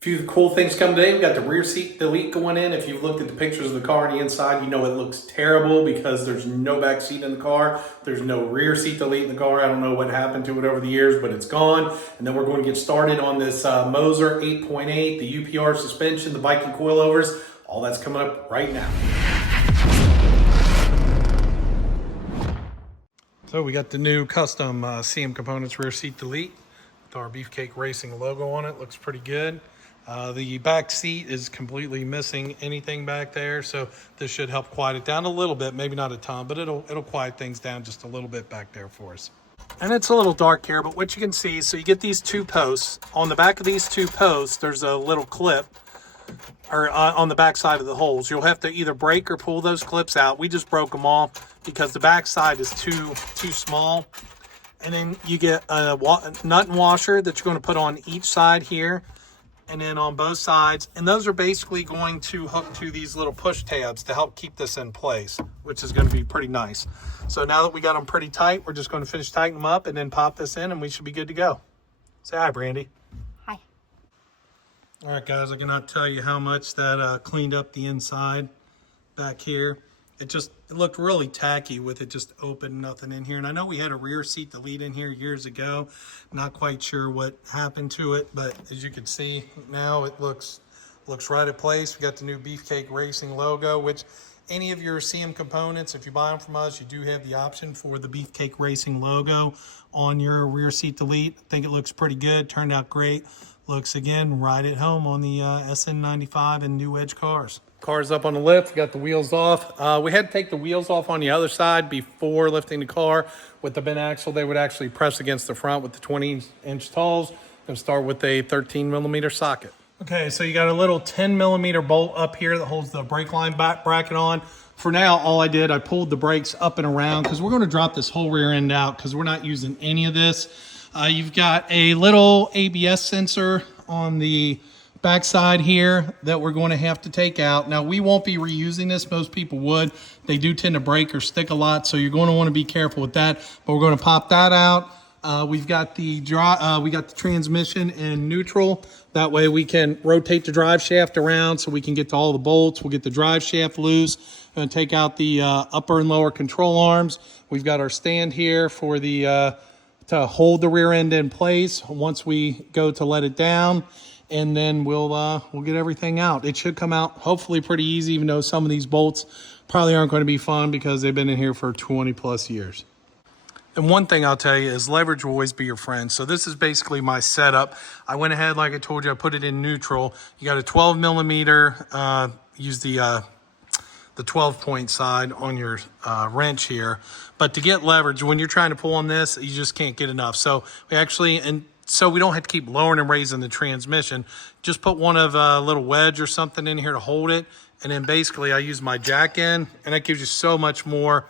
Few cool things come today. We've got the rear seat delete going in. If you've looked at the pictures of the car on the inside, you know it looks terrible because there's no back seat in the car. There's no rear seat delete in the car. I don't know what happened to it over the years, but it's gone. And then we're going to get started on this Moser 8.8, the UPR suspension, the Viking coilovers. All that's coming up right now. So we got the new custom CM Components rear seat delete with our Beefcake Racing logo on it. Looks pretty good. The back seat is completely missing anything back there, so this should help quiet it down a little bit, maybe not a ton, but it'll quiet things down just a little bit back there for us. And it's a little dark here, but what you can see, so you get these two posts. On the back of these two posts, there's a little clip, or on the back side of the holes. You'll have to either break or pull those clips out. We just broke them off because the back side is too small. And then you get a nut and washer that you're going to put on each side here, and then on both sides. And those are basically going to hook to these little push tabs to help keep this in place, which is going to be pretty nice. So now that we got them pretty tight, we're just going to finish tightening them up and then pop this in and we should be good to go. Say hi, Brandy. Hi. All right, guys, I cannot tell you how much that cleaned up the inside back here. It looked really tacky with it just open, nothing in here. And I know we had a rear seat delete in here years ago. Not quite sure what happened to it, but as you can see now, it looks right at place. We got the new Beefcake Racing logo, which any of your CM components, if you buy them from us, you do have the option for the Beefcake Racing logo on your rear seat delete. I think it looks pretty good. Turned out great. Looks, again, right at home on the SN95 and new Edge cars. Car's up on the lift, got the wheels off. We had to take the wheels off on the other side before lifting the car. With the bent axle, they would actually press against the front with the 20-inch talls and start with a 13mm socket. Okay, so you got a little 10mm bolt up here that holds the brake line back bracket on. For now, all I did, I pulled the brakes up and around because we're going to drop this whole rear end out because we're not using any of this. You've got a little ABS sensor on the backside here that we're going to have to take out. Now, we won't be reusing this. Most people would. They do tend to break or stick a lot, so you're going to want to be careful with that. But we're going to pop that out. We've got the transmission in neutral. That way we can rotate the drive shaft around so we can get to all the bolts. We'll get the drive shaft loose. Going to take out the upper and lower control arms. We've got our stand here for the to hold the rear end in place once we go to let it down. And then we'll get everything out. It should come out hopefully pretty easy, even though some of these bolts probably aren't going to be fun because they've been in here for 20 plus years. And one thing I'll tell you is leverage will always be your friend. So this is basically my setup. I went ahead, like I told you, I put it in neutral. You got a 12mm, use the 12-point side on your wrench here. But to get leverage, when you're trying to pull on this, you just can't get enough. So so we don't have to keep lowering and raising the transmission. Just put one of a little wedge or something in here to hold it. And then basically I use my jack end, and that gives you so much more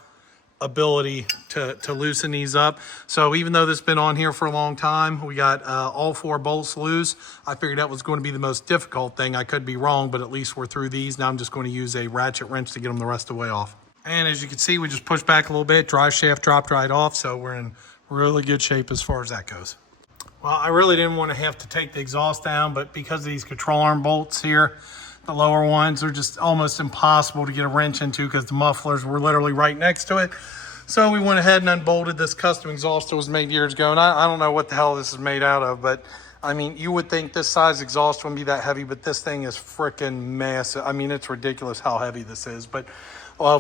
ability to loosen these up. So even though this has been on here for a long time, we got all 4 bolts loose. I figured that was going to be the most difficult thing. I could be wrong, but at least we're through these. Now I'm just going to use a ratchet wrench to get them the rest of the way off. And as you can see, we just pushed back a little bit. Drive shaft dropped right off, so we're in really good shape as far as that goes. Well, I really didn't want to have to take the exhaust down, but because of these control arm bolts here, the lower ones are just almost impossible to get a wrench into because the mufflers were literally right next to it. So we went ahead and unbolted this custom exhaust that was made years ago. And I don't know what the hell this is made out of, but I mean, you would think this size exhaust wouldn't be that heavy, but this thing is freaking massive. I mean, it's ridiculous how heavy this is. But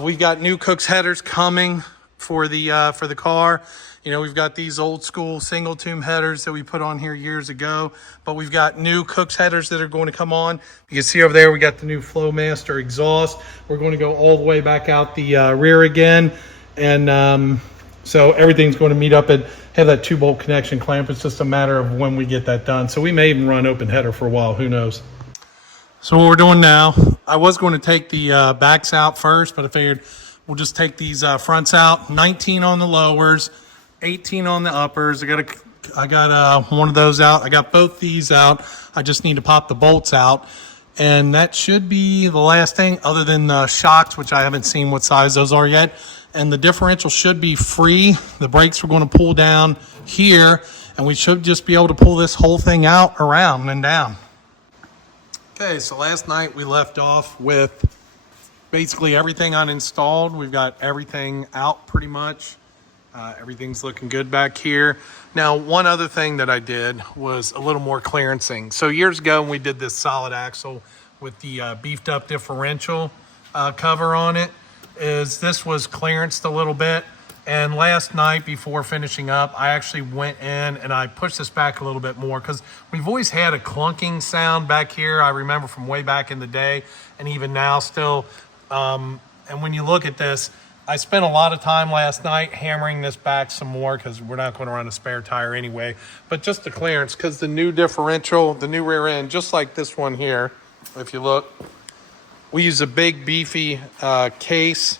we've got new Cook's headers coming for the car. You know, we've got these old school single tube headers that we put on here years ago, but we've got new Cook's headers that are going to come on. You can see over there, we got the new Flowmaster exhaust. We're going to go all the way back out the rear again. And so everything's going to meet up and have that 2-bolt connection clamp. It's just a matter of when we get that done. So we may even run open header for a while, who knows. So what we're doing now, I was going to take the backs out first, but I figured we'll just take these fronts out. 19 on the lowers, 18 on the uppers. I got one of those out. I got both these out. I just need to pop the bolts out. And that should be the last thing other than the shocks, which I haven't seen what size those are yet. And the differential should be free. The brakes we're going to pull down here, and we should just be able to pull this whole thing out, around, and down. Okay, so last night we left off with basically everything uninstalled. We've got everything out pretty much. Everything's looking good back here. Now, one other thing that I did was a little more clearancing. So years ago when we did this solid axle with the beefed up differential cover on it, this was clearanced a little bit. And last night before finishing up, I actually went in and I pushed this back a little bit more because we've always had a clunking sound back here. I remember from way back in the day and even now still. And when you look at this, I spent a lot of time last night hammering this back some more because we're not going to run a spare tire anyway. But just the clearance, because the new differential, the new rear end, just like this one here, if you look, we use a big beefy case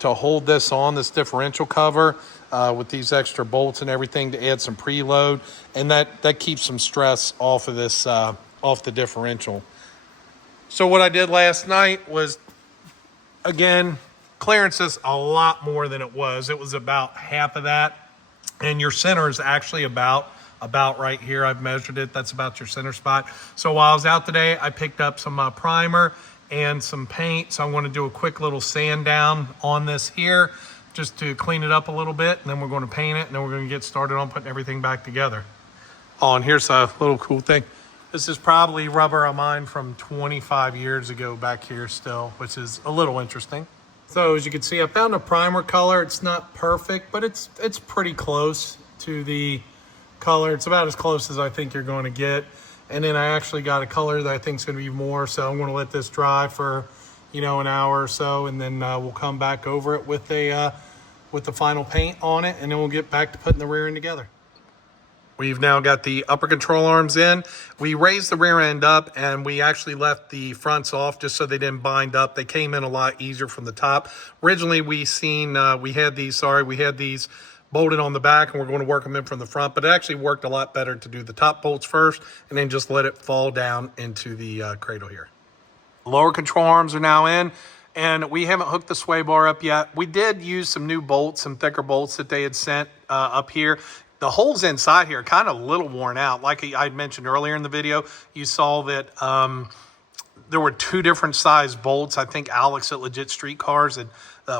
to hold this on, this differential cover with these extra bolts and everything to add some preload. And that keeps some stress off of this, off the differential. So what I did last night was, again, clearance this a lot more than it was. It was about half of that. And your center is actually about right here. I've measured it. That's about your center spot. So while I was out today, I picked up some primer and some paint. So I'm going to do a quick little sand down on this here just to clean it up a little bit. And then we're going to paint it. And then we're going to get started on putting everything back together. Oh, and here's a little cool thing. This is probably rubber of mine from 25 years ago back here still, which is a little interesting. So as you can see, I found a primer color. It's not perfect, but it's pretty close to the color. It's about as close as I think you're going to get. And then I actually got a color that I think is going to be more. So I'm going to let this dry for, an hour or so, and then we'll come back over it with the final paint on it, and then we'll get back to putting the rear end together. We've now got the upper control arms in. We raised the rear end up and we actually left the fronts off just so they didn't bind up. They came in a lot easier from the top. Originally we had these bolted on the back and we're going to work them in from the front, but it actually worked a lot better to do the top bolts first and then just let it fall down into the cradle here. Lower control arms are now in. And we haven't hooked the sway bar up yet. We did use some new bolts, some thicker bolts that they had sent up here. The holes inside here are kind of a little worn out. Like I mentioned earlier in the video, you saw that there were two different size bolts. I think Alex at Legit Street Cars, and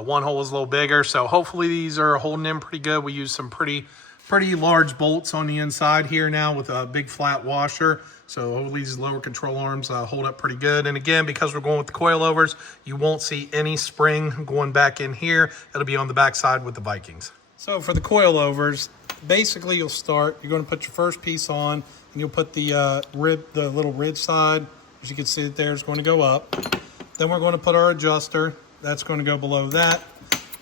one hole was a little bigger. So hopefully these are holding in pretty good. We use some pretty large bolts on the inside here now with a big flat washer. So hopefully these lower control arms hold up pretty good. And again, because we're going with the coilovers, you won't see any spring going back in here. It'll be on the back side with the Vikings. So for the coilovers, basically you're going to put your first piece on and you'll put the little ridge side, as you can see there, is going to go up. Then we're going to put our adjuster. That's going to go below that.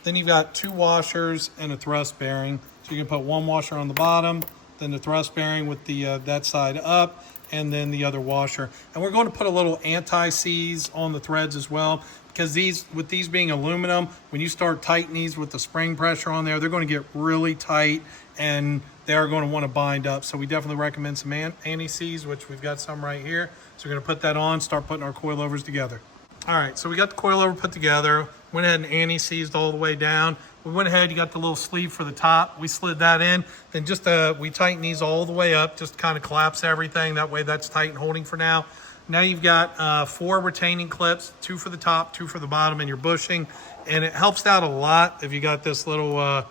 Then you've got two washers and a thrust bearing. So you can put one washer on the bottom, then the thrust bearing with the that side up, and then the other washer. And we're going to put a little anti-seize on the threads as well, because with these being aluminum, when you start tightening these with the spring pressure on there, they're going to get really tight and they are going to want to bind up. So we definitely recommend some anti-seize, which we've got some right here. So we're going to put that on, start putting our coilovers together. All right, so we got the coilover put together, went ahead and anti-seized all the way down. We went ahead, you got the little sleeve for the top. We slid that in. Then just we tighten these all the way up, just kind of collapse everything. That way that's tight and holding for now. Now you've got 4 retaining clips, 2 for the top, 2 for the bottom, and your bushing. And it helps out a lot if you got this little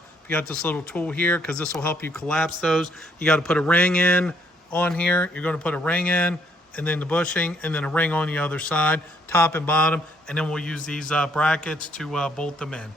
tool here, because this will help you collapse those. You got to put a ring in on here. You're going to put a ring in, and then the bushing, and then a ring on the other side, top and bottom. And then we'll use these brackets to bolt them in.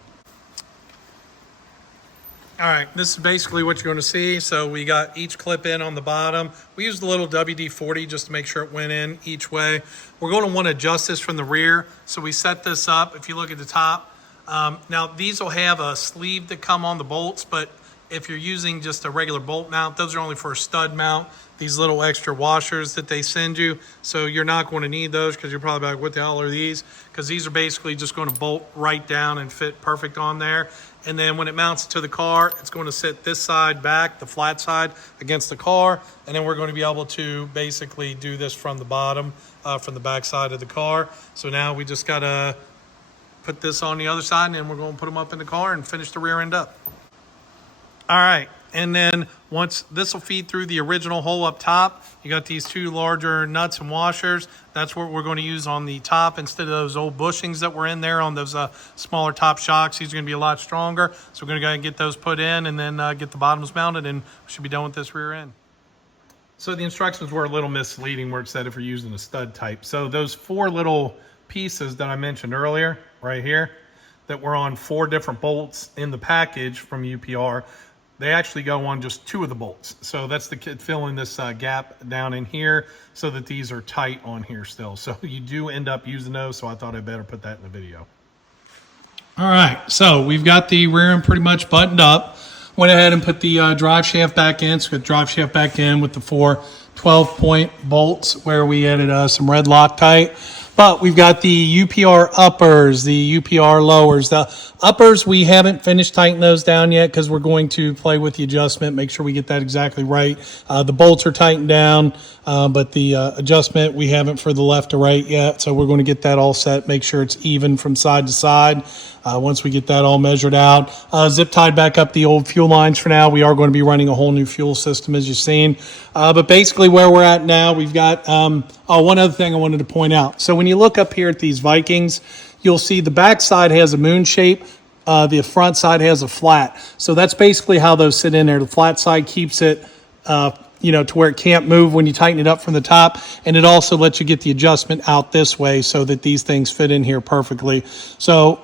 All right, this is basically what you're going to see. So we got each clip in on the bottom. We used a little WD-40 just to make sure it went in each way. We're going to want to adjust this from the rear. So we set this up. If you look at the top, now these will have a sleeve that come on the bolts, but if you're using just a regular bolt mount, those are only for a stud mount. These little extra washers that they send you. So you're not going to need those because you're probably like, what the hell are these? Because these are basically just going to bolt right down and fit perfect on there. And then when it mounts to the car, it's going to sit this side back, the flat side, against the car. And then we're going to be able to basically do this from the bottom, from the back side of the car. So now we just got to put this on the other side, and then we're going to put them up in the car and finish the rear end up. All right, And then once this will feed through the original hole up top, you got these two larger nuts and washers. That's what we're going to use on the top instead of those old bushings that were in there on those smaller top shocks. These are going to be a lot stronger. So we're going to go ahead and get those put in and then get the bottoms mounted, and we should be done with this rear end. So the instructions were a little misleading where it said if you're using a stud type. So those 4 little pieces that I mentioned earlier, right here, that were on 4 different bolts in the package from UPR, they actually go on just 2 of the bolts. So that's the kid filling this gap down in here so that these are tight on here still. So you do end up using those, so I thought I'd better put that in the video. All right, so we've got the rear end pretty much buttoned up. Went ahead and put the drive shaft back in. So we got drive shaft back in with the 4 12-point bolts where we added some red Loctite. But we've got the UPR uppers, the UPR lowers. The uppers, we haven't finished tightening those down yet because we're going to play with the adjustment, make sure we get that exactly right. The bolts are tightened down, but the adjustment we haven't for the left to right yet. So we're going to get that all set, make sure it's even from side to side. Once we get that all measured out, zip tied back up the old fuel lines for now. We are going to be running a whole new fuel system, as you've seen. But basically where we're at now, we've got, one other thing I wanted to point out. So when you look up here at these Vikings, you'll see the back side has a moon shape. The front side has a flat. So that's basically how those sit in there. The flat side keeps it, to where it can't move when you tighten it up from the top. And it also lets you get the adjustment out this way so that these things fit in here perfectly. So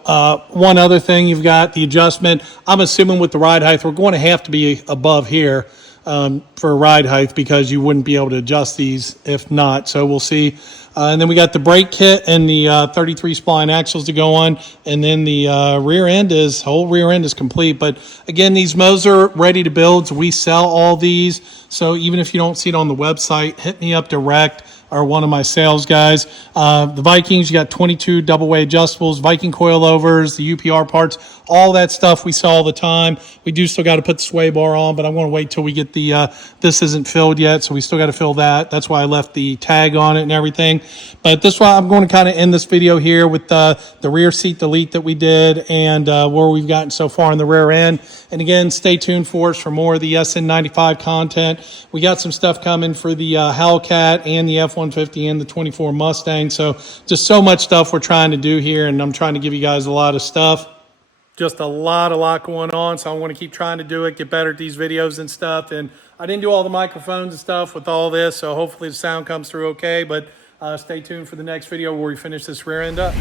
one other thing, you've got the adjustment. I'm assuming with the ride height, we're going to have to be above here for ride height because you wouldn't be able to adjust these if not. So we'll see. And then we got the brake kit and the 33 spline axles to go on. And then the whole rear end is complete. But again, these Moser ready to build. So we sell all these. So even if you don't see it on the website, hit me up direct or one of my sales guys. The Vikings, you got 22 double way adjustables, Viking coilovers, the UPR parts, all that stuff we sell all the time. We do still got to put the sway bar on, but I'm going to wait till we get the, this isn't filled yet, so we still got to fill that. That's why I left the tag on it and everything. But this why I'm going to kind of end this video here with the rear seat delete that we did and where we've gotten so far in the rear end. And again, stay tuned for us for more of the SN95 content. We got some stuff coming for the Hellcat and the F-150 and the 24 Mustang. So just so much stuff we're trying to do here, and I'm trying to give you guys a lot of stuff. Just a lot going on, so I want to keep trying to do it, get better at these videos and stuff. And I didn't do all the microphones and stuff with all this, so hopefully the sound comes through okay. But stay tuned for the next video where we finish this rear end up.